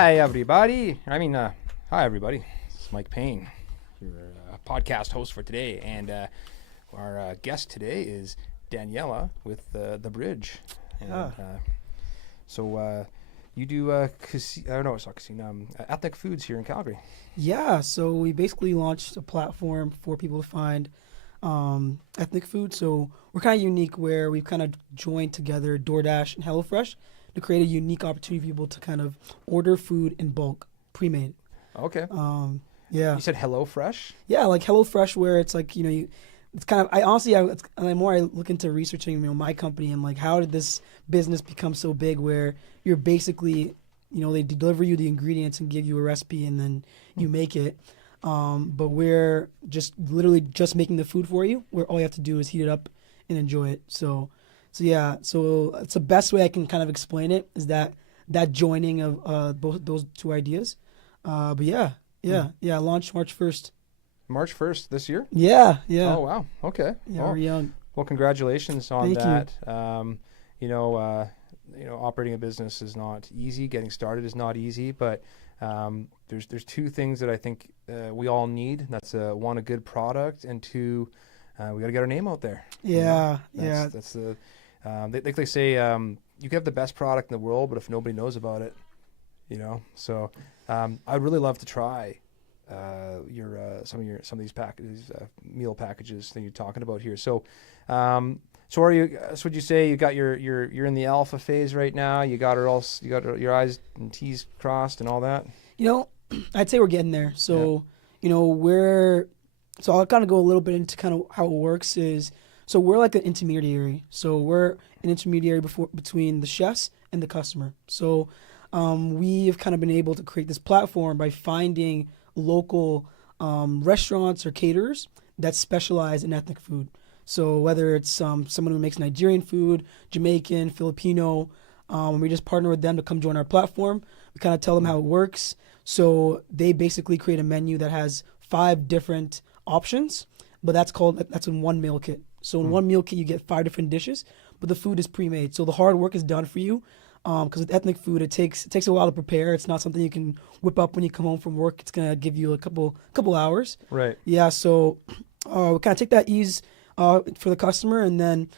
Hi, everybody. Hi, everybody. This is Mike Payne, your podcast host for today. And our guest today is Daniela with The Bridge. And you do, ethnic foods here in Calgary. Yeah, so we basically launched a platform for people to find ethnic food. So we're kind of unique where we've kind of joined together DoorDash and HelloFresh to create a unique opportunity for people to kind of order food in bulk, pre-made. Okay. Yeah. You said HelloFresh? Yeah, like HelloFresh, where it's like, it's kind of, the more I look into researching, my company, and like, how did this business become so big where you're basically, they deliver you the ingredients and give you a recipe and then you make it. But we're literally just making the food for you, where all you have to do is heat it up and enjoy it. So it's the best way I can kind of explain it, is that joining of both those two ideas. Launched March 1st. March 1st this year? Yeah. Oh, wow. Okay. Yeah, we're young. Well, congratulations on that. You. Operating a business is not easy. Getting started is not easy, but there's two things that I think we all need. That's one, a good product, and two, we got to get our name out there. That's the they say you can have the best product in the world, but if nobody knows about it, So I'd really love to try some of these packages, meal packages that you're talking about here. So are you? So would you say you got you're in the alpha phase right now? You got your I's and T's crossed and all that? I'd say we're getting there. So so I'll kind of go a little bit into kind of how it works is. So we're like an intermediary. So we're an intermediary between the chefs and the customer. So we have kind of been able to create this platform by finding local restaurants or caterers that specialize in ethnic food. So whether it's someone who makes Nigerian food, Jamaican, Filipino, we just partner with them to come join our platform. We kind of tell them how it works. So they basically create a menu that has 5 different options, but that's in one meal kit. So in one meal kit, you get 5 different dishes, but the food is pre-made. So the hard work is done for you. Because with ethnic food, it takes a while to prepare. It's not something you can whip up when you come home from work. It's gonna give you a couple hours. Right. Yeah. So we kind of take that ease for the customer, and then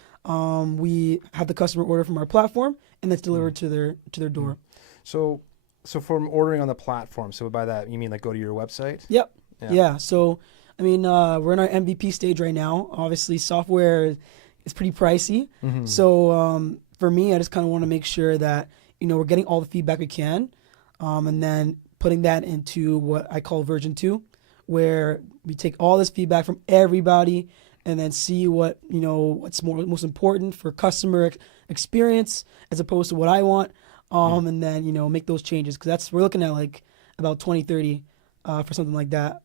we have the customer order from our platform, and that's delivered to their door. So from ordering on the platform, so by that you mean like go to your website? Yep. Yeah. So we're in our MVP stage right now. Obviously, software is pretty pricey. Mm-hmm. So for me, I just kind of want to make sure that, we're getting all the feedback we can, and then putting that into what I call version 2, where we take all this feedback from everybody and then see what, what's most important for customer experience as opposed to what I want, and then, make those changes. Because we're looking at like about 2030 for something like that.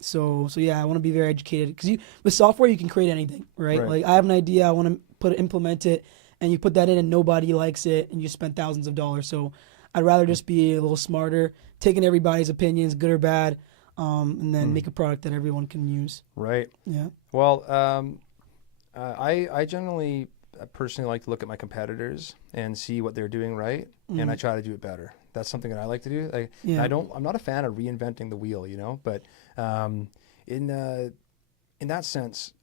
So I want to be very educated, because with software, you can create anything, right? Like I have an idea, I want to implement it, and you put that in and nobody likes it and you spend thousands of dollars. So I'd rather just be a little smarter, taking everybody's opinions, good or bad, and then make a product that everyone can use. Right. Yeah. Well, I generally personally like to look at my competitors and see what they're doing right, and I try to do it better. That's something that I like to do. I'm not a fan of reinventing the wheel, but in that sense,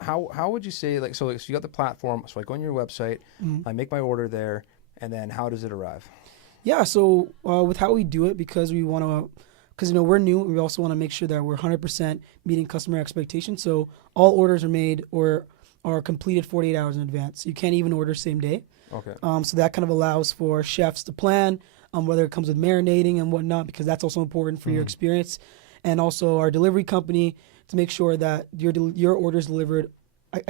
how would you say, like, so you got the platform, so I go on your website, I make my order there, and then how does it arrive? Yeah, so with how we do it, because we want to, because we're new, we also want to make sure that we're 100% meeting customer expectations. So all orders are made or are completed 48 hours in advance. You can't even order same day. Okay. So that kind of allows for chefs to plan whether it comes with marinating and whatnot, because that's also important for your experience, and also our delivery company to make sure that your order is delivered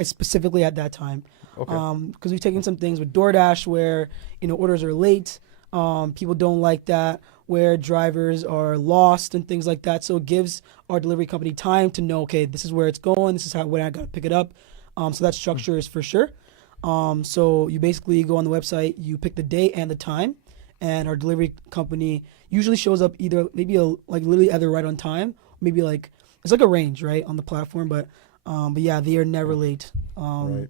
specifically at that time. Okay. Because we've taken some things with DoorDash where orders are late. People don't like that, where drivers are lost and things like that. So it gives our delivery company time to know, okay, this is where it's going. This is when I got to pick it up. So that structure is for sure. So you basically go on the website, you pick the day and the time, and our delivery company usually shows up literally either right on time, maybe like it's like a range, right, on the platform, but yeah, they are never late. Right.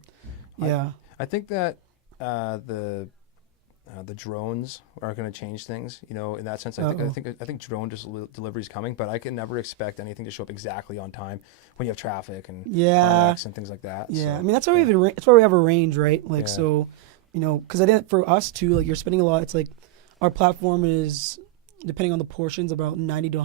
Yeah. I think that the the drones are going to change things. You know, in that sense, I think drone delivery is coming, but I can never expect anything to show up exactly on time when you have traffic and RX and things like that. Yeah, So, I mean that's why that's why we have a range, right? Like so, you know, because I didn't for us too. Like you're spending a lot. It's like our platform is depending on the portions about $90 to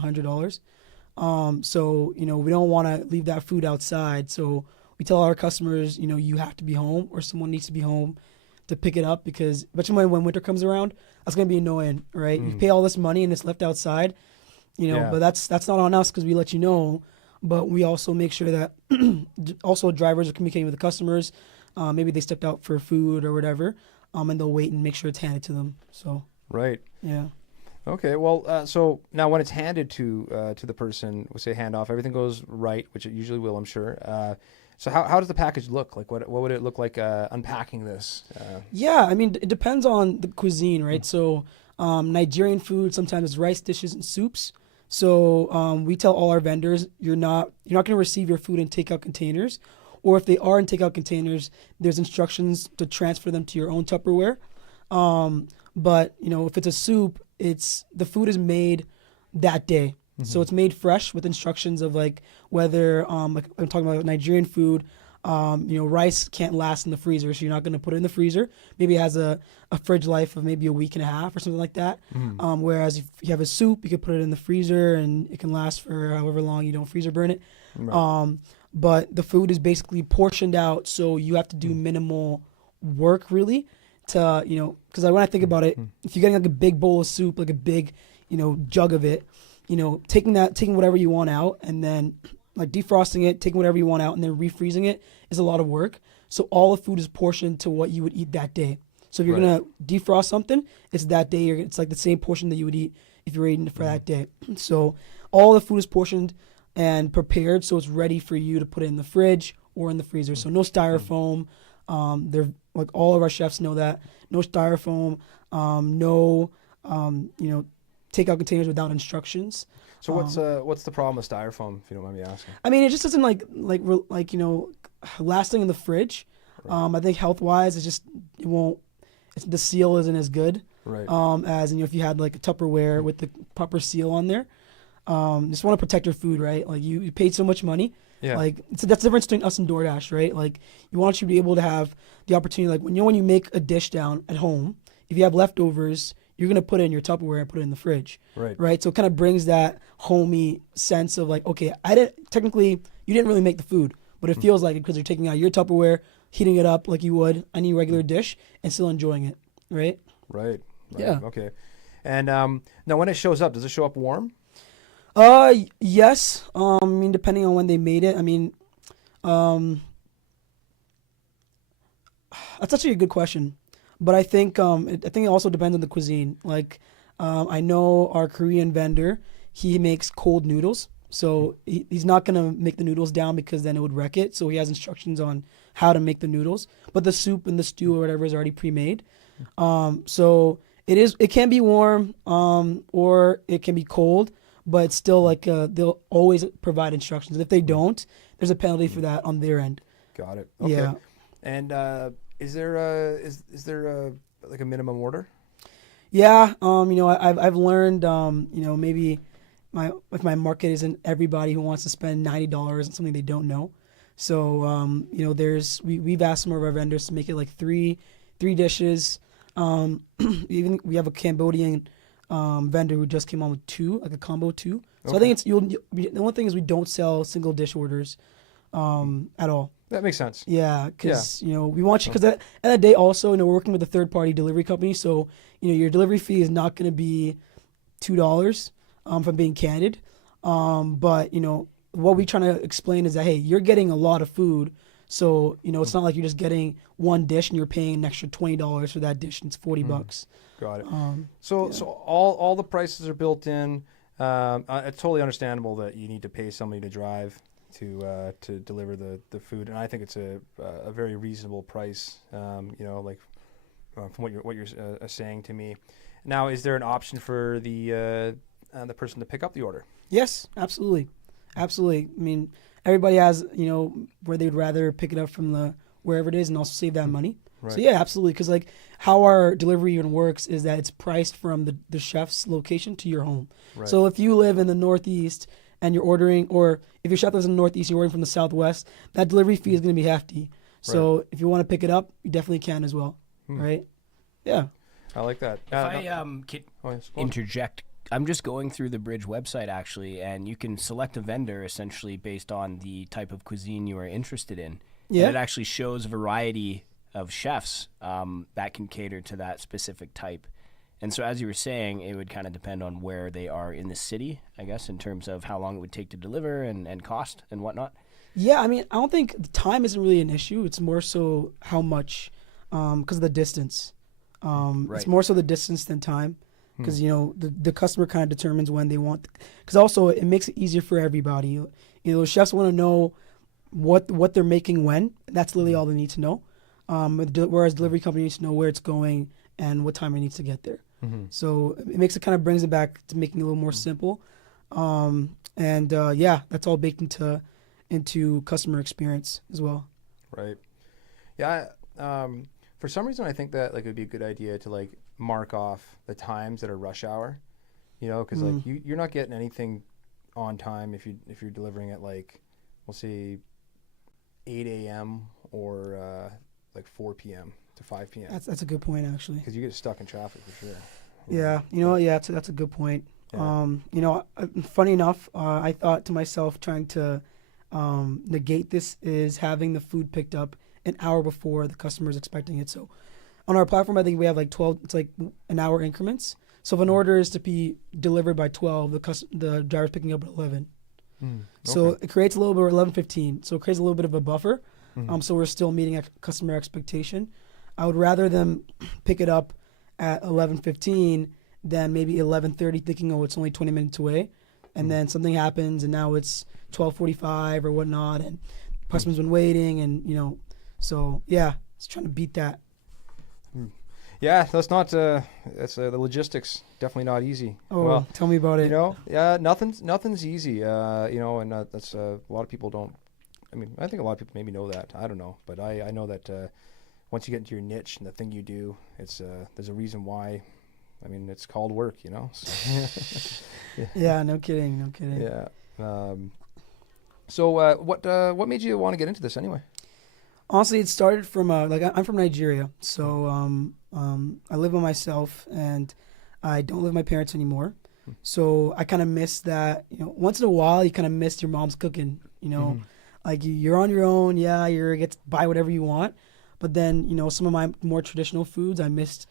$100. So you know we don't want to leave that food outside. So we tell our customers, you know, you have to be home or someone needs to be home to pick it up because, especially when winter comes around, that's gonna be annoying, right? You pay all this money and it's left outside, you know. But that's not on us because we let you know. But we also make sure that also drivers are communicating with the customers. Maybe they stepped out for food or whatever, and they'll wait and make sure it's handed to them. So right. Yeah. Okay. Well, so now when it's handed to the person, we say handoff, everything goes right, which it usually will, I'm sure. So how does the package look? Like what would it look like unpacking this? Yeah, I mean it depends on the cuisine, right? So Nigerian food sometimes it's rice dishes and soups. So we tell all our vendors you're not going to receive your food in takeout containers, or if they are in takeout containers, there's instructions to transfer them to your own Tupperware. But you know if it's a soup, the food is made that day. So it's made fresh with instructions of like whether like I'm talking about Nigerian food, you know, rice can't last in the freezer, so you're not going to put it in the freezer. Maybe it has a fridge life of maybe a week and a half or something like that. Whereas if you have a soup, you could put it in the freezer and it can last for however long you don't freezer burn it. Right. But the food is basically portioned out, so you have to do minimal work really to, you know, because when I think about it, if you're getting like a big bowl of soup, like a big, you know, jug of it, you know, taking whatever you want out and then like defrosting it, taking whatever you want out and then refreezing it is a lot of work. So all the food is portioned to what you would eat that day. So if you're going to defrost something, it's that day. It's like the same portion that you would eat if you were eating for that day. So all the food is portioned and prepared, so it's ready for you to put it in the fridge or in the freezer. So no styrofoam. They're like all of our chefs know that. No styrofoam. No, you know, takeout containers without instructions. So what's the problem with styrofoam, if you don't mind me asking? I mean, it just doesn't like you know, lasting in the fridge. Right. I think health wise, the seal isn't as good. Right. As you know, if you had like a Tupperware with the proper seal on there. Just want to protect your food, right? Like you paid so much money. Yeah. Like that's the difference between us and DoorDash, right? Like you want you to be able to have the opportunity, like when you make a dish down at home, if you have leftovers, you're going to put it in your Tupperware and put it in the fridge. Right. So it kind of brings that homey sense of like, okay, you didn't really make the food, but it feels like it because you're taking out your Tupperware, heating it up like you would any regular dish and still enjoying it. Right. Right. Yeah. Okay. And now when it shows up, does it show up warm? Yes. I mean, depending on when they made it. I mean, that's actually a good question. But I think it also depends on the cuisine. Like, I know our Korean vendor, he makes cold noodles. So he's not going to make the noodles down because then it would wreck it. So he has instructions on how to make the noodles. But the soup and the stew or whatever is already pre-made. So it can be warm or it can be cold. But it's still like they'll always provide instructions. And if they don't, there's a penalty for that on their end. Got it. Okay. Yeah. And is there like a minimum order? Yeah. You know, I've learned you know, maybe if my market isn't everybody who wants to spend $90 on something they don't know. So you know, we've asked some of our vendors to make it like three dishes. Even we have a Cambodian vendor who just came on with two, like a combo two. So okay. I think the one thing is we don't sell single dish orders at all. That makes sense. Yeah, because you know we want you because at the end of the day also, you know, we're working with a third party delivery company, so you know your delivery fee is not going to be $2 if I'm being candid. But you know what we're trying to explain is that hey, you're getting a lot of food. So, you know, it's not like you're just getting one dish and you're paying an extra $20 for that dish and it's $40. Got it. So all the prices are built in. It's totally understandable that you need to pay somebody to drive to deliver the food. And I think it's a very reasonable price, you know, like from what you're saying to me. Now, is there an option for the person to pick up the order? Yes, absolutely. Absolutely. I mean, everybody has, you know, where they'd rather pick it up from wherever it is and also save that money. Right. So yeah, absolutely. Because like how our delivery even works is that it's priced from the chef's location to your home. Right. So if you live in the Northeast and you're ordering, or if your chef lives in the Northeast, you're ordering from the Southwest, that delivery fee is going to be hefty. So if you want to pick it up, you definitely can as well. Right? Yeah. I like that. If I could interject, I'm just going through the Bridge website actually, and you can select a vendor essentially based on the type of cuisine you are interested in. Yeah. And it actually shows a variety of chefs that can cater to that specific type. And so as you were saying, it would kind of depend on where they are in the city, I guess, in terms of how long it would take to deliver and cost and whatnot. Yeah, I mean, I don't think the time isn't really an issue. It's more so how much, because of the distance. It's more so the distance than time, because the customer kind of determines when they want. Because also it makes it easier for everybody. You know, chefs want to know what they're making when. That's literally all they need to know. Whereas delivery company needs to know where it's going and what time it needs to get there. So it makes it kind of brings it back to making it a little more simple. Yeah, that's all baked into customer experience as well. Right. Yeah. For some reason, I think that like it would be a good idea to like mark off the times that are rush hour. You know, because like you're not getting anything on time if you're delivering at like, we'll say 8 a.m. or like 4 p.m. to 5 p.m. That's a good point, actually. Because you get stuck in traffic for sure. Yeah, that's a good point. Yeah. Funny enough, I thought to myself, trying to negate this is having the food picked up an hour before the customer is expecting it. So on our platform, I think we have like 12, it's like an hour increments. So if an order is to be delivered by 12, the driver's picking up at 11. So it creates a little bit, or 11:15. So it creates a little bit of a buffer. So we're still meeting customer expectation. I would rather them pick it up at 11:15 than maybe 11:30, thinking, oh, it's only 20 minutes away, and then something happens and now it's 12:45 or whatnot, and the customer's been waiting, and so yeah, it's trying to beat that. Yeah, that's not. That's the logistics definitely not easy. Oh, well, tell me about it. Yeah, nothing's easy. And that's a lot of people don't. I mean, I think a lot of people maybe know that. I don't know, but I know that once you get into your niche and the thing you do, it's there's a reason why. I mean, it's called work, So. Yeah, no kidding. Yeah. So what made you want to get into this anyway? Honestly, it started from I'm from Nigeria, so I live by myself, and I don't live with my parents anymore. So I kind of miss that. Once in a while, you kind of miss your mom's cooking. Like you're on your own. Yeah, you get to buy whatever you want, but then some of my more traditional foods I missed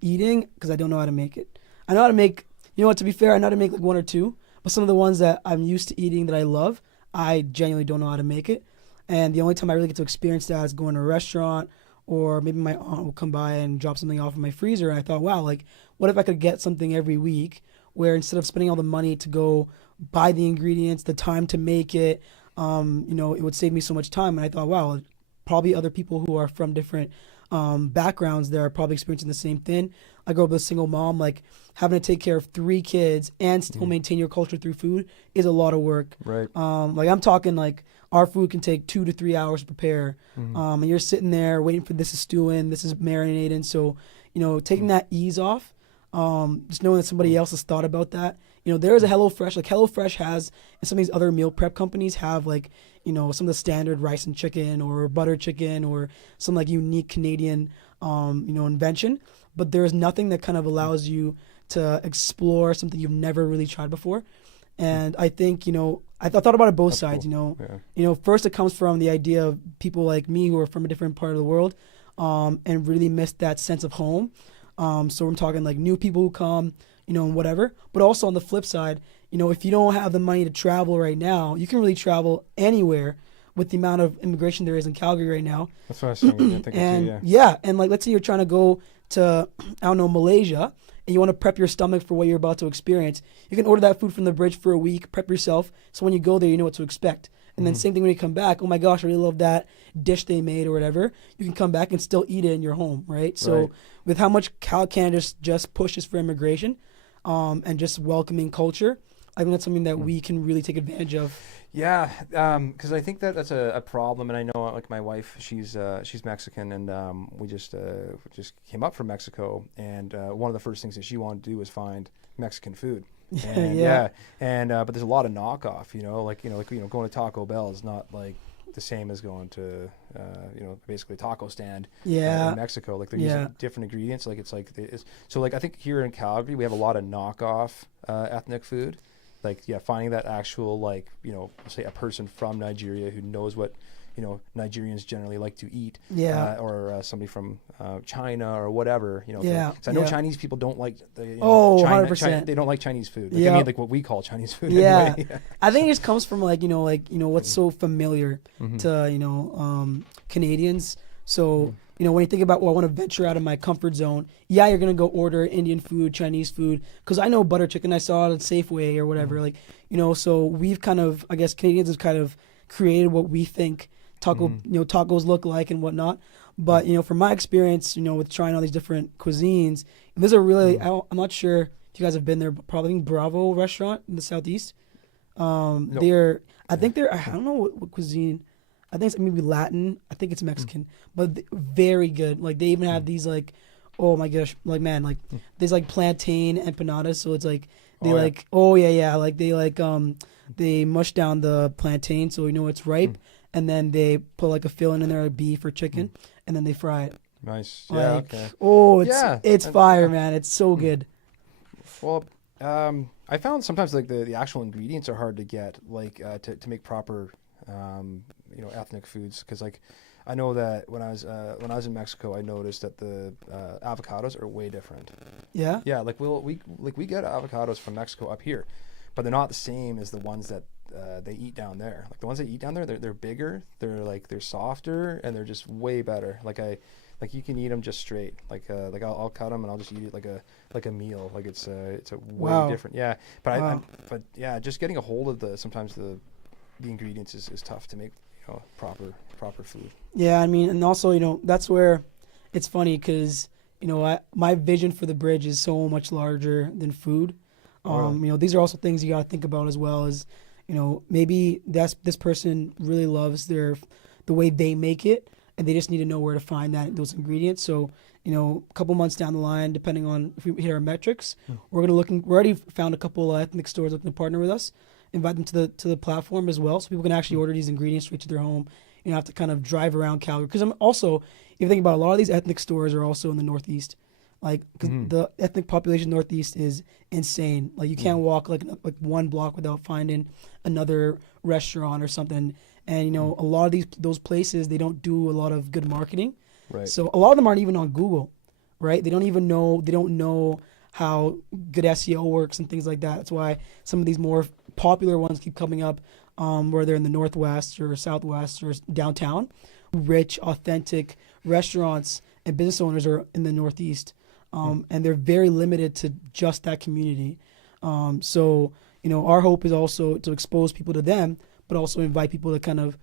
eating because I don't know how to make it. I know how to make. To be fair, I know how to make like one or two, but some of the ones that I'm used to eating that I love, I genuinely don't know how to make it. And the only time I really get to experience that is going to a restaurant, or maybe my aunt will come by and drop something off in my freezer. And I thought, wow, like, what if I could get something every week where instead of spending all the money to go buy the ingredients, the time to make it, it would save me so much time. And I thought, wow, probably other people who are from different backgrounds, they're probably experiencing the same thing. I grew up with a single mom, like having to take care of 3 kids and still maintain your culture through food is a lot of work. Right. Like I'm talking like our food can take 2 to 3 hours to prepare. And you're sitting there waiting for this to stew in, this is marinating. So, taking that ease off, just knowing that somebody else has thought about that. There is a HelloFresh. Like HelloFresh has, and some of these other meal prep companies have like, some of the standard rice and chicken or butter chicken or some like unique Canadian, invention. But there is nothing that kind of allows you to explore something you've never really tried before. And I think, I thought about it both sides, cool. Yeah. First it comes from the idea of people like me who are from a different part of the world, and really miss that sense of home. So I'm talking like new people who come, and whatever. But also on the flip side, if you don't have the money to travel right now, you can really travel anywhere with the amount of immigration there is in Calgary right now. That's what I was thinking. And yeah, and like let's say you're trying to go to, Malaysia, and you want to prep your stomach for what you're about to experience, you can order that food from the Bridge for a week, prep yourself, so when you go there, you know what to expect. And then same thing when you come back, oh my gosh, I really love that dish they made or whatever, you can come back and still eat it in your home, right? So with how much Canada just pushes for immigration, and just welcoming culture, I think that's something that we can really take advantage of. Yeah, because I think that's a problem, and I know like my wife, she's Mexican, and we just came up from Mexico, and one of the first things that she wanted to do was find Mexican food. And, but there's a lot of knockoff, like going to Taco Bell is not like the same as going to basically a taco stand in Mexico. Like they're using different ingredients. Like so like I think here in Calgary we have a lot of knockoff ethnic food. Like finding that actual like say a person from Nigeria who knows what Nigerians generally like to eat, or somebody from China or whatever, So I know Chinese people don't like the, 100%. They don't like Chinese food. Like, I mean, like what we call Chinese food. Yeah, anyway. I think it just comes from what's so familiar to Canadians. So when you think about, I want to venture out of my comfort zone. Yeah, you're gonna go order Indian food, Chinese food, because I know butter chicken. I saw it at Safeway or whatever. So we've kind of, I guess, Canadians have kind of created what we think tacos look like and whatnot. But from my experience, with trying all these different cuisines, and there's a really I'm not sure if you guys have been there, but probably Bravo restaurant in the southeast. No. I think they're I don't know what cuisine. I think it's maybe Latin. I think it's Mexican, but very good. Like they even have these like, oh my gosh, like man, like there's like plantain empanadas. So it's like they like they mush down the plantain so it's ripe. And then they put like a filling in there, like beef or chicken, and then they fry it. Nice. Okay. Oh, it's fire, man. It's so good. Well, I found sometimes like the actual ingredients are hard to get, like to make proper, ethnic foods. Because like I know that when I was in Mexico, I noticed that the avocados are way different. Yeah. Yeah, like we get avocados from Mexico up here, but they're not the same as the ones that they eat down there. Like the ones they eat down there, they're bigger, they're softer, and they're just way better. Like you can eat them just straight. Like I'll cut them and I'll just eat it like a meal. Like it's a way different. Yeah, but just getting a hold of sometimes the ingredients is tough to make proper food. Yeah, I mean, and also that's where it's funny because my vision for the bridge is so much larger than food. These are also things you got to think about as well as maybe this person really loves the way they make it, and they just need to know where to find those ingredients. So, a couple months down the line, depending on if we hit our metrics, we're already found a couple ethnic stores looking to partner with us, invite them to the platform as well, so people can actually order these ingredients straight to their home. You don't have to kind of drive around Calgary. Because I'm also, if you think about it, a lot of these ethnic stores are also in the Northeast. Like, cause the ethnic population Northeast is insane. Like, you can't walk like one block without finding another restaurant or something. And a lot of those places, they don't do a lot of good marketing. Right. So a lot of them aren't even on Google, right? They don't know how good SEO works and things like that. That's why some of these more popular ones keep coming up, where they're in the Northwest or Southwest or downtown. Rich, authentic restaurants and business owners are in the Northeast. And they're very limited to just that community. So, our hope is also to expose people to them, but also invite people to kind of,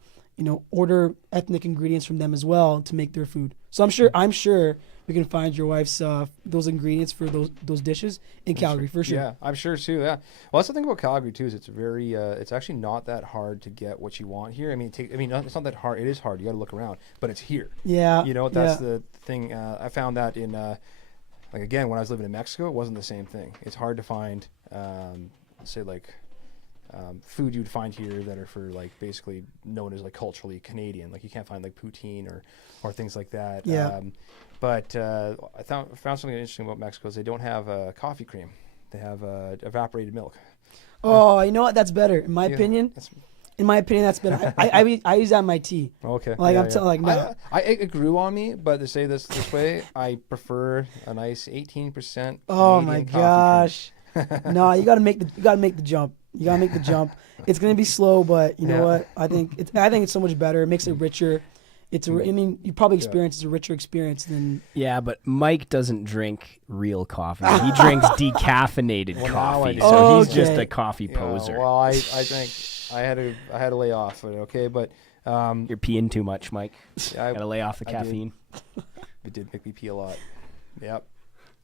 order ethnic ingredients from them as well to make their food. So I'm sure we can find your wife's those ingredients for those dishes in Calgary for sure. Yeah, I'm sure too. Yeah. Well, that's the thing about Calgary too is it's actually not that hard to get what you want here. I mean, it's not that hard. It is hard. You got to look around, but it's here. Yeah. That's the thing. I found that in. Like again, when I was living in Mexico, it wasn't the same thing. It's hard to find, food you'd find here that are for like basically known as like culturally Canadian. Like you can't find like poutine or things like that. Yeah. But I found something interesting about Mexico is they don't have coffee cream. They have evaporated milk. Oh, you know what? That's better in my opinion. In my opinion, that's better. I use that in my tea. Okay. Like no. It grew on me, but to say this way, I prefer a nice 18%. Oh my gosh! No, you gotta make the jump. You gotta make the jump. It's gonna be slow, but you know what? I think it's so much better. It makes it richer. You probably experience it's a richer experience than. Yeah, but Mike doesn't drink real coffee. He drinks decaffeinated coffee, so Okay. he's just a coffee poser. Well, I think I had to lay off. Okay, but You're peeing too much, Mike. I Gotta lay off the caffeine. It did make me pee a lot. Yep.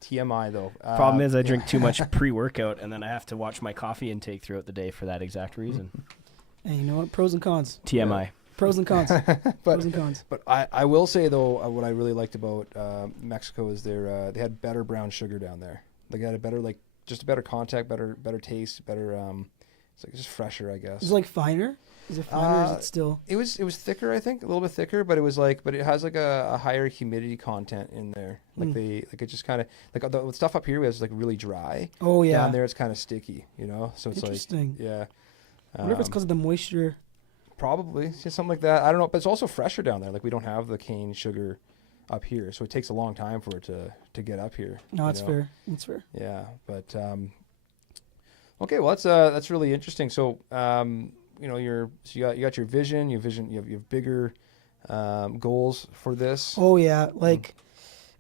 TMI though. Problem is I drink too much pre-workout, and then I have to watch my coffee intake throughout the day for that exact reason. Hey, you know what? Pros and cons. TMI. Pros and cons. Pros and cons. But I will say though, what I really liked about Mexico is they had better brown sugar down there. They got a better just a better contact, better taste, better it's like just fresher, I guess. Is it like finer? Is it finer? Or is it still? It was thicker, I think, a little bit thicker, but it has like a higher humidity content in there. Like it just kind of like the stuff up here is like really dry. Oh yeah. Down there it's kind of sticky, you know. So it's interesting. Like yeah. I wonder if it's because of the moisture. Probably something like that. I don't know, but it's also fresher down there. Like we don't have the cane sugar up here, so it takes a long time for it to get up here. No, that's fair. That's fair. Yeah, but okay. Well, that's really interesting. So you know, you got your vision. You have bigger goals for this. Oh yeah, like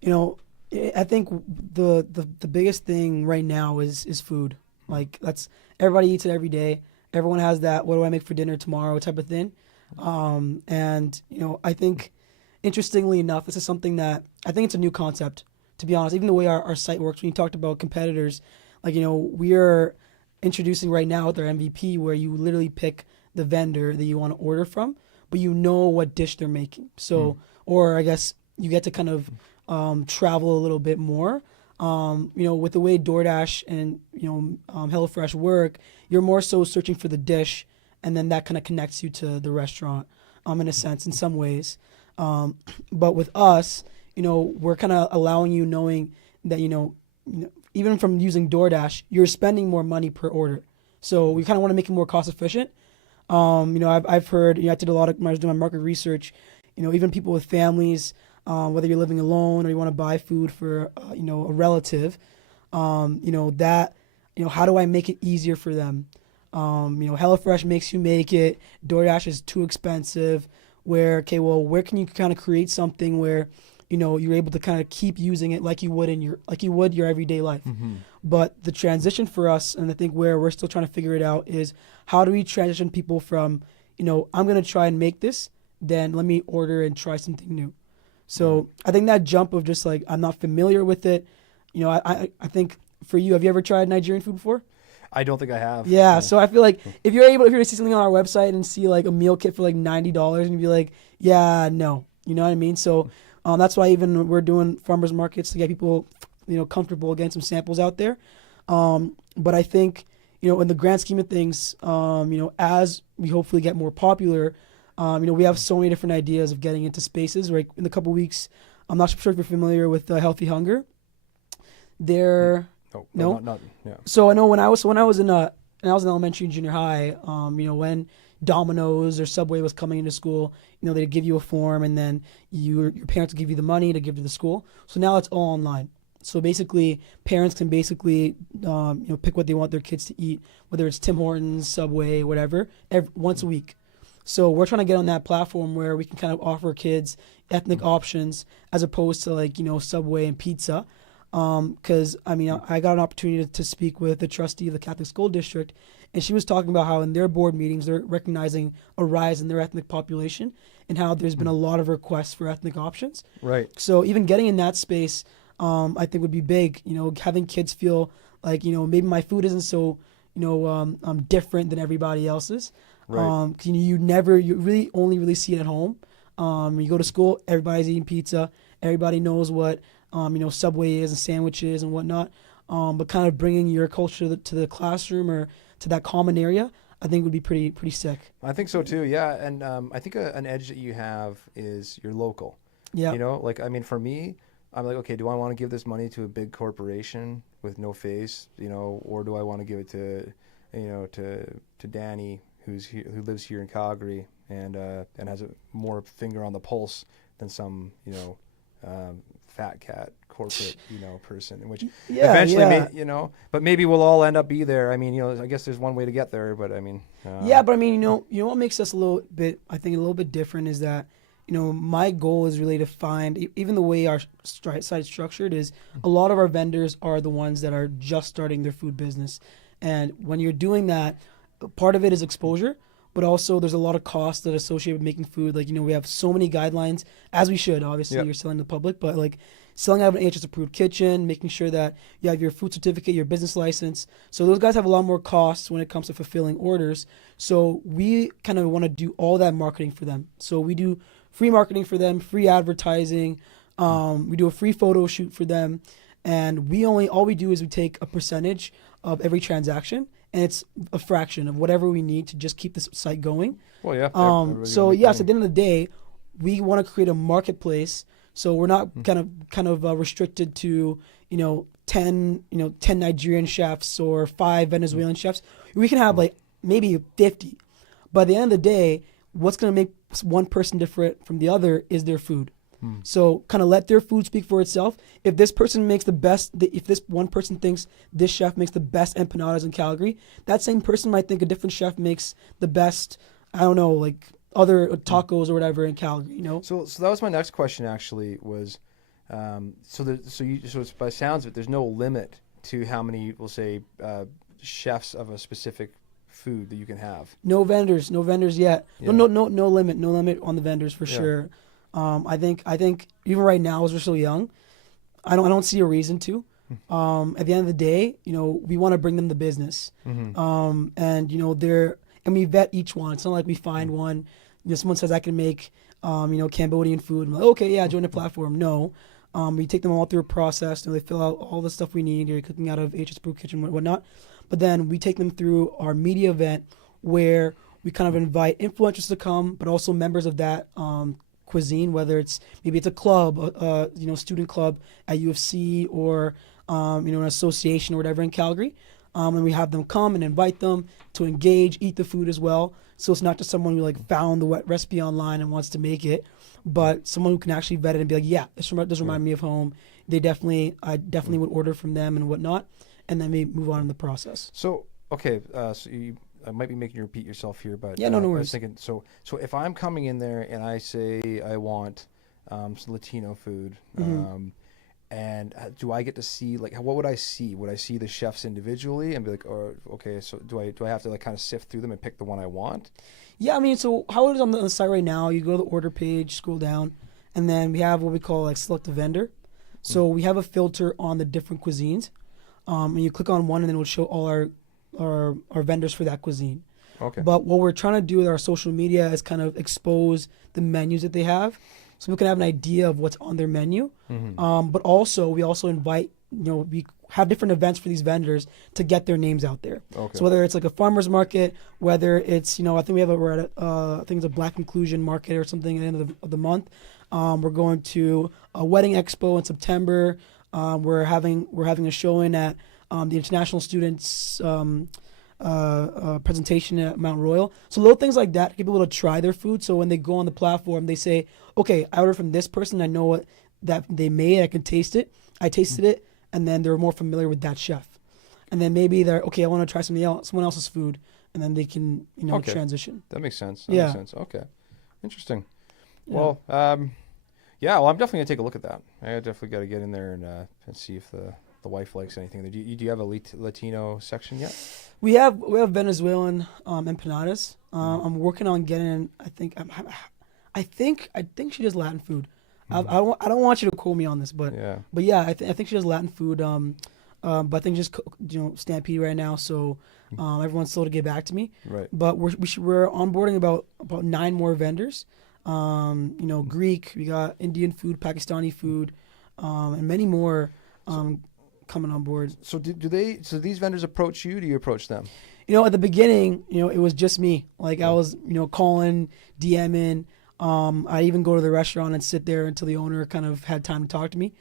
you know, I think the biggest thing right now is food. Like that's everybody eats it every day. Everyone has that. What do I make for dinner tomorrow? Type of thing. And you know, I think interestingly enough, this is something that I think it's a new concept. To be honest, even the way our site works. When you talked about competitors, like you know, we are introducing right now with our MVP where you literally pick the vendor that you want to order from, but you know what dish they're making. So, or I guess you get to kind of travel a little bit more. You know, with the way DoorDash and HelloFresh work, you're more so searching for the dish, and then that kind of connects you to the restaurant, in a sense, in some ways. But with us, you know, we're kind of allowing you knowing that even from using DoorDash, you're spending more money per order. So we kind of want to make it more cost efficient. You know, I've heard, I did a lot of, when I was doing my market research, you know, even people with families, whether you're living alone or you want to buy food for, a relative, how do I make it easier for them? HelloFresh makes you make it. DoorDash is too expensive. Where can you kind of create something where, you're able to kind of keep using it like you would your everyday life. Mm-hmm. But the transition for us, and I think where we're still trying to figure it out, is how do we transition people from, I'm going to try and make this, then let me order and try something new. So I think that jump of just like, I'm not familiar with it. I think for you, have you ever tried Nigerian food before? I don't think I have. Yeah. So I feel like if you're to see something on our website and see like a meal kit for like $90 and be like, yeah, no, you know what I mean? So that's why even we're doing farmers markets to get people, comfortable getting some samples out there. But I think, in the grand scheme of things, as we hopefully get more popular, we have so many different ideas of getting into spaces. Right, in a couple weeks, I'm not sure if you're familiar with Healthy Hunger. No. Not, yeah. So I know when I was in elementary and junior high, when Domino's or Subway was coming into school, they'd give you a form and then your parents would give you the money to give to the school. So now it's all online. So basically, parents can pick what they want their kids to eat, whether it's Tim Hortons, Subway, whatever, once a week. So we're trying to get on that platform where we can kind of offer kids ethnic options as opposed to Subway and pizza. Because I got an opportunity to speak with the trustee of the Catholic School District, and she was talking about how in their board meetings they're recognizing a rise in their ethnic population and how there's been a lot of requests for ethnic options. Right. So even getting in that space, I think would be big. Having kids feel like maybe my food isn't so different than everybody else's. Right. You really only see it at home. You go to school, everybody's eating pizza. Everybody knows what Subway is and sandwiches and whatnot. But kind of bringing your culture to the classroom or to that common area, I think would be pretty sick. I think so too. Yeah, and I think an edge that you have is you're local. Yeah. For me, I'm like, okay, do I want to give this money to a big corporation with no face, or do I want to give it to Danny who lives here in Calgary and has a more finger on the pulse than some fat cat corporate person, which eventually but maybe we'll all end up be there. I guess there's one way to get there, but what makes us a little bit different is that my goal is really to find, even the way our site's structured is, a lot of our vendors are the ones that are just starting their food business, and when you're doing that, part of it is exposure, but also there's a lot of costs that are associated with making food. Like, we have so many guidelines, as we should. Obviously, Yep. you're selling to the public, but like selling out of an AHS-approved kitchen, making sure that you have your food certificate, your business license. So those guys have a lot more costs when it comes to fulfilling orders. So we kind of want to do all that marketing for them. So we do free marketing for them, free advertising. We do a free photo shoot for them. And all we do is we take a percentage of every transaction, and it's a fraction of whatever we need to just keep this site going. Well, yeah. So yes, at the end of the day, we want to create a marketplace. So we're not kind of restricted to 10 Nigerian chefs or 5 Venezuelan chefs. We can have like maybe 50, but at the end of the day, what's going to make one person different from the other is their food. So kind of let their food speak for itself. If this person makes if this one person thinks this chef makes the best empanadas in Calgary, that same person might think a different chef makes the best, I don't know, like other tacos or whatever in Calgary, So that was my next question actually was, so it's by sounds of it, there's no limit to how many, we'll say, chefs of a specific food that you can have. No vendors yet. Yeah. No limit on the vendors for sure. I think even right now as we're so young, I don't see a reason to. At the end of the day, we want to bring them the business. And we vet each one. It's not like we find one. Someone says I can make Cambodian food. I'm like, okay, yeah, join the platform. No. We take them all through a process. They fill out all the stuff we need. You're cooking out of HS Brew Kitchen, whatnot. But then we take them through our media event where we kind of invite influencers to come, but also members of that cuisine, whether maybe it's a club, student club at UFC or an association or whatever in Calgary, and we have them come and invite them to engage, eat the food as well. So it's not just someone who found the recipe online and wants to make it, but someone who can actually vet it and be like, yeah, this does remind me of home. I definitely would order from them and whatnot, and then we move on in the process. So okay, I might be making you repeat yourself here, but yeah, no worries. I was thinking, so if I'm coming in there and I say I want some Latino food, and do I get to see what would I see? Would I see the chefs individually and be like, oh, okay, so do I have to kind of sift through them and pick the one I want? Yeah, I mean, so how it is on the site right now, you go to the order page, scroll down, and then we have what we call select a vendor. So we have a filter on the different cuisines, and you click on one, and then it will show all our vendors for that cuisine. Okay. But what we're trying to do with our social media is kind of expose the menus that they have, so we can have an idea of what's on their menu. But also, we also invite, we have different events for these vendors to get their names out there. Okay. So whether it's like a farmer's market, whether it's, I think I think it's a Black Inclusion Market or something at the end of the month. We're going to a wedding expo in September. We're having a showing at the International Students presentation at Mount Royal. So little things like that to get people to try their food. So when they go on the platform, they say, okay, I ordered from this person. I know what that they made. I can taste it. I tasted it. And then they're more familiar with that chef. And then maybe they're, okay, I want to try someone else's food. And then they can, transition. That makes sense. Yeah. Makes sense. Okay. Interesting. Yeah. Well, I'm definitely going to take a look at that. I definitely got to get in there and see if the wife likes anything. Do you have a Latino section yet? We have Venezuelan empanadas. I'm working on getting. I think she does Latin food. I don't want you to quote me on this, but yeah, I think she does Latin food. But I think just Stampede right now, so everyone's slow to get back to me. Right. But we're onboarding about 9 more vendors. Greek, we got Indian food, Pakistani food, and many more coming on board. So do these vendors approach you? Do you approach them? At the beginning, it was just me. I was, calling, DMing. I even go to the restaurant and sit there until the owner kind of had time to talk to me.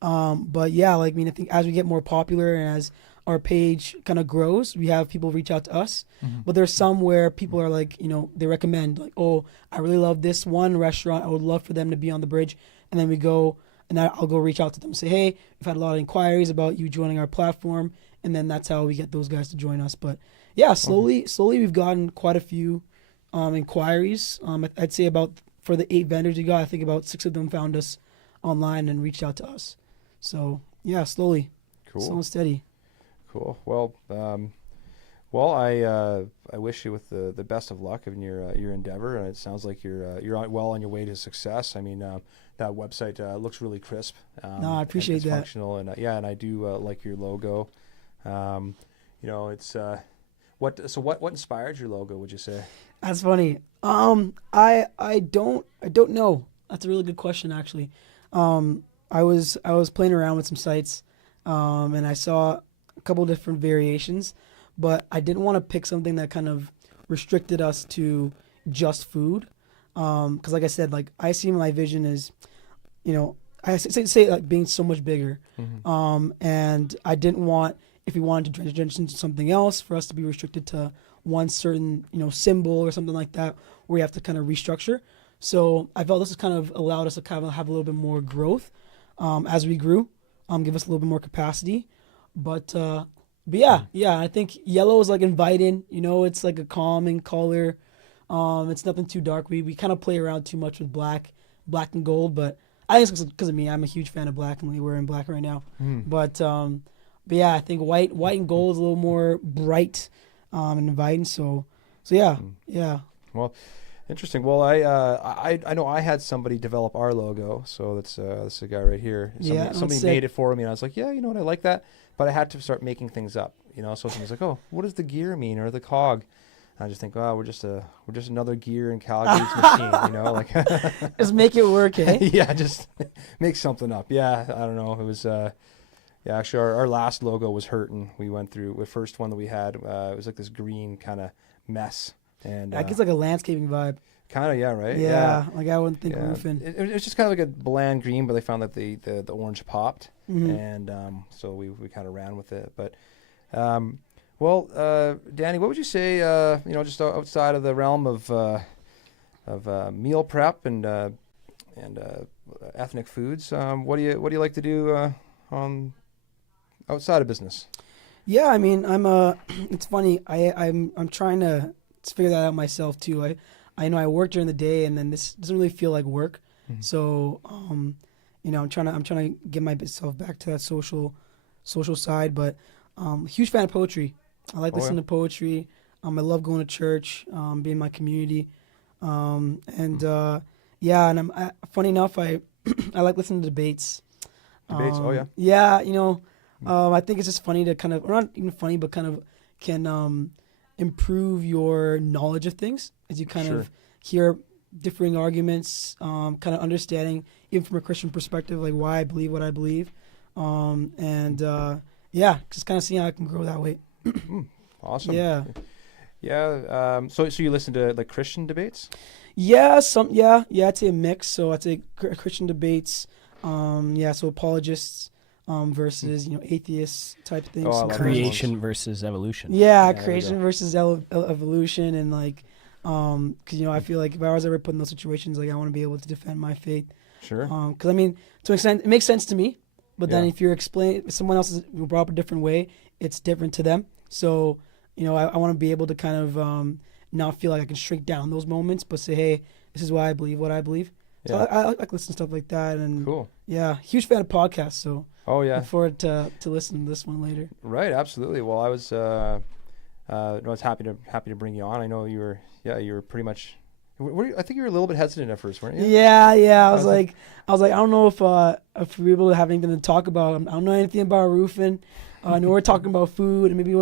But yeah, I think as we get more popular and as our page kind of grows, we have people reach out to us. But there's some where people are they recommend oh, I really love this one restaurant. I would love for them to be on the bridge. And then we go and I'll go reach out to them and say, hey, we've had a lot of inquiries about you joining our platform. And then that's how we get those guys to join us. But yeah, slowly we've gotten quite a few inquiries. I'd say for the 8 vendors we got, I think about 6 of them found us online and reached out to us. So yeah, slowly. Cool. Slow and steady. Cool. Well, Well, I wish you with the best of luck in your endeavor, and it sounds like you're well on your way to success. I mean, that website looks really crisp. No, I appreciate it's that. Functional, and and I do like your logo. It's what inspired your logo? Would you say? That's funny. I don't know. That's a really good question, actually. I was playing around with some sites, and I saw a couple different variations, but I didn't want to pick something that kind of restricted us to just food. Because like I said, like I see my vision as, I say like being so much bigger. And I didn't want, if we wanted to drench into something else, for us to be restricted to one certain, symbol or something like that, where we have to kind of restructure. So I felt this has kind of allowed us to kind of have a little bit more growth as we grew, give us a little bit more capacity. But yeah, I think yellow is like inviting. It's like a calming color. It's nothing too dark. We kind of play around too much with black and gold, but I think it's because of me. I'm a huge fan of black, and we're in black right now. But yeah, I think white and gold is a little more bright and inviting. So yeah. Well, interesting. Well, I know I had somebody develop our logo, so that's a guy right here. Somebody made it for me, and I was like, yeah, I like that, but I had to start making things up. So someone's like, oh, what does the gear mean, or the cog? And I just think, oh, we're just another gear in Calgary's machine, like just make it work, eh? Yeah, just make something up. Yeah, I don't know. It was actually our last logo was hurting. We went through the first one that we had. It was like this green kind of mess. And it gives like a landscaping vibe. Kind of, yeah, right? Yeah, like I wouldn't think roofing. It was just kind of like a bland green, but they found that the orange popped, and so we kind of ran with it. But, Danny, what would you say? Just outside of the realm of meal prep and ethnic foods, what do you like to do outside of business? Yeah, I mean, it's funny. I'm trying to figure that out myself too. I know I work during the day, and then this doesn't really feel like work. So, I'm trying to get myself back to that social side. But huge fan of poetry. I like listening to poetry. I love going to church, being in my community, and I'm funny enough. I like listening to debates. Debates. Yeah, I think it's just funny to kind of, or not even funny, but kind of can improve your knowledge of things as you kind of hear differing arguments, kind of understanding, even from a Christian perspective, like why I believe what I believe. Just kind of seeing how I can grow that way. Awesome. Yeah. Yeah. So you listen to like Christian debates? Yeah. I'd say a mix. So I'd say Christian debates. So apologists versus atheists type things. Creation versus evolution. Yeah, creation versus evolution, and like, because I feel like if I was ever put in those situations, like I want to be able to defend my faith. Sure. Because I mean, to an extent, it makes sense to me, but then if if someone else is brought up a different way, it's different to them. So I want to be able to kind of not feel like I can shrink down those moments, but say, hey, this is why I believe what I believe. So I like listening to stuff like that, and cool. Yeah, huge fan of podcasts. So look forward to listening to this one later. Right, absolutely. Well, I was happy to bring you on. I know you were pretty much. I think you were a little bit hesitant at first, weren't you? Yeah. I was like, I don't know if we're able to have anything to talk about. I don't know anything about roofing. I know we're talking about food, and maybe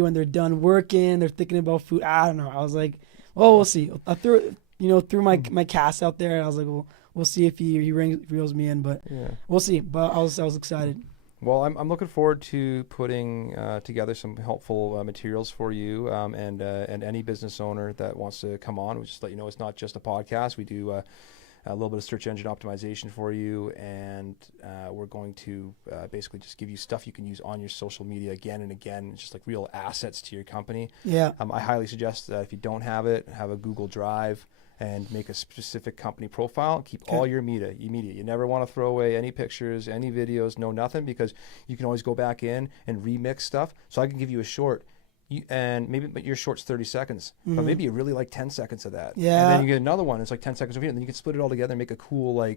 when they're done working, they're thinking about food. I don't know. I was like, well, we'll see. I threw my cast out there, and I was like, well, we'll see if he reels me in, but we'll see. But I was excited. Well, I'm looking forward to putting together some helpful materials for you and any business owner that wants to come on. We'll just let you know it's not just a podcast. We do a little bit of search engine optimization for you, and we're going to basically just give you stuff you can use on your social media again and again, just like real assets to your company. Yeah. I highly suggest that if you don't have it, have a Google Drive and make a specific company profile. Keep all your media. You never want to throw away any pictures, any videos, nothing, because you can always go back in and remix stuff. So I can give you a short, but your short's 30 seconds, but maybe you really like 10 seconds of that. Yeah. And then you get another one. It's like 10 seconds over here, and then you can split it all together and make a cool a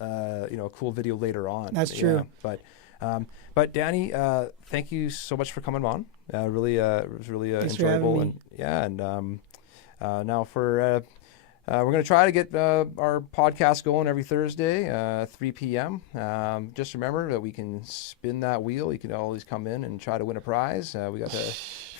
cool video later on. That's true. But Danny, thank you so much for coming on. Really, it was really Thanks for having enjoyable. me. And now for we're going to try to get our podcast going every Thursday, 3 p.m. Just remember that we can spin that wheel. You can always come in and try to win a prize. We got the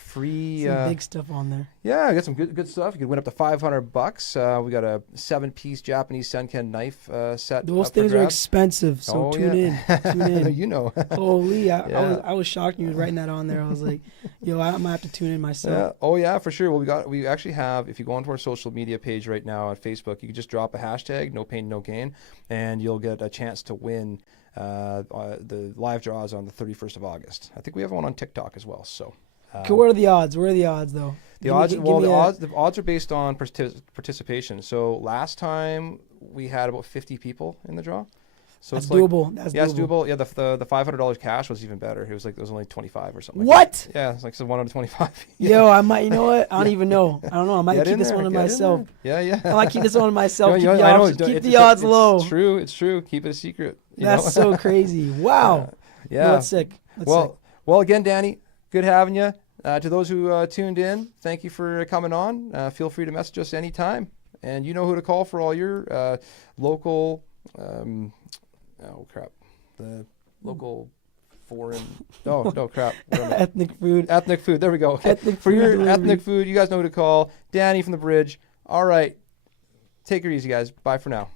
free Some big stuff on there. Yeah, I got some good stuff. You can win up to $500. We got a 7-piece Japanese Senken knife set. Those up for things are grabs. expensive, so tune in. You know. Holy, Yeah. I was shocked when you was writing that on there. I was like, yo, I might have to tune in myself. Yeah. Oh yeah, for sure. Well, we actually have. If you go onto our social media page right now on Facebook, you can just drop a hashtag No Pain No Gain, and you'll get a chance to win the live draws on the 31st of August. I think we have one on TikTok as well. So. Okay, what are the odds? Where are the odds, though? The odds are based on participation. So last time we had about 50 people in the draw. So That's it's like, doable. That's yeah, it's doable. doable. Yeah, the $500 cash was even better. It was only 25 or something. What? Like that. Yeah, it's like 1 out of 25. Yo, I might. You know what? I don't even know. I don't know. I might Get keep in this there, one to get in myself. there. Yeah. I might keep this one to myself. I know, Keep the odds low. It's true. Keep it a secret. That's so crazy. Wow. Yeah. No, that's sick. That's sick. Well, again, Danny, good having you. To those who tuned in, thank you for coming on. Feel free to message us anytime. And you know who to call for all your local, the local foreign, no crap. Ethnic food. Ethnic food, there we go. Okay. Ethnic For food your delivery. ethnic food, you guys know who to call. Danny from the Bridge. All right. Take it easy, guys. Bye for now.